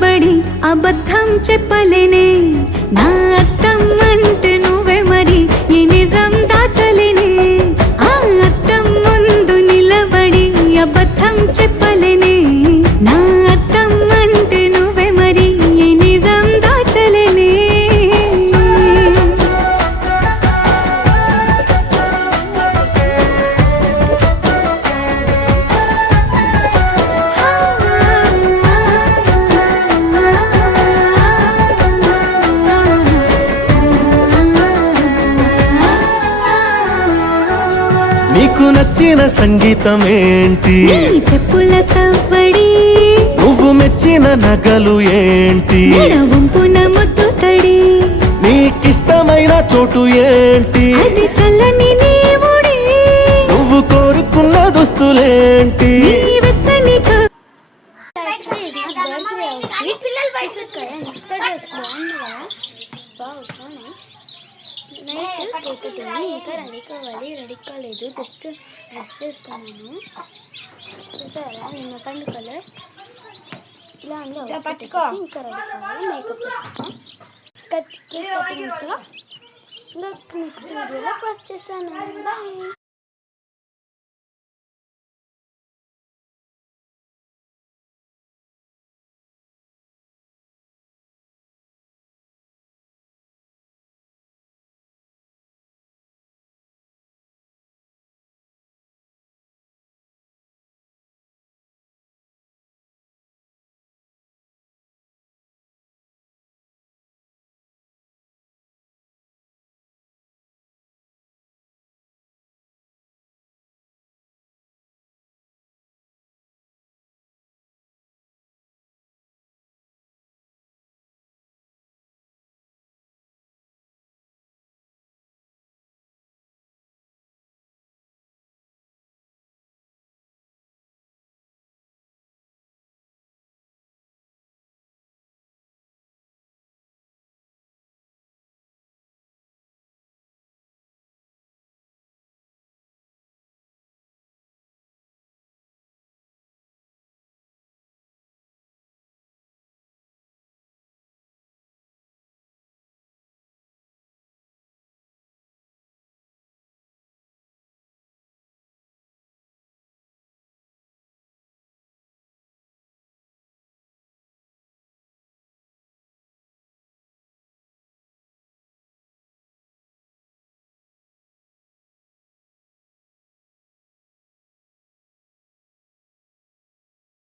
నిలబడి అబద్ధం చెప్పలేనే నా అద్దం అంటే నువ్వే మరి ఈ నిజం దాచలేనే ఆ అద్దం ముందు నిలబడి అబద్ధం చెప్పలేనే నా అద్దం అంటే నువ్వే మరి ఈ నిజం దాచలేనే నీకు నచ్చిన సంగీతం ఏంటి చెప్పుల సవ్వడి నువ్వు మెచ్చిన నగలు ఏంటి వంపున ముద్దు తడి నీకిష్టమైన చోటు ఏంటి అది చల్లని నీవుడి నువ్వు కోరుకున్న దుస్తులేంటి వెచ్చని ఇంకా రెడీ కాలేదు జస్ట్ డ్రెస్ చేస్తున్నాను చూసారా నిన్న పండు కలర్ ఇలా అందులో ఇంకా రెడీ కావాలి మేకప్ కేక్ కటింగ్ ఇంకా నెక్స్ట్ వీడియోలో పోస్ట్ చేశాను బాయ్.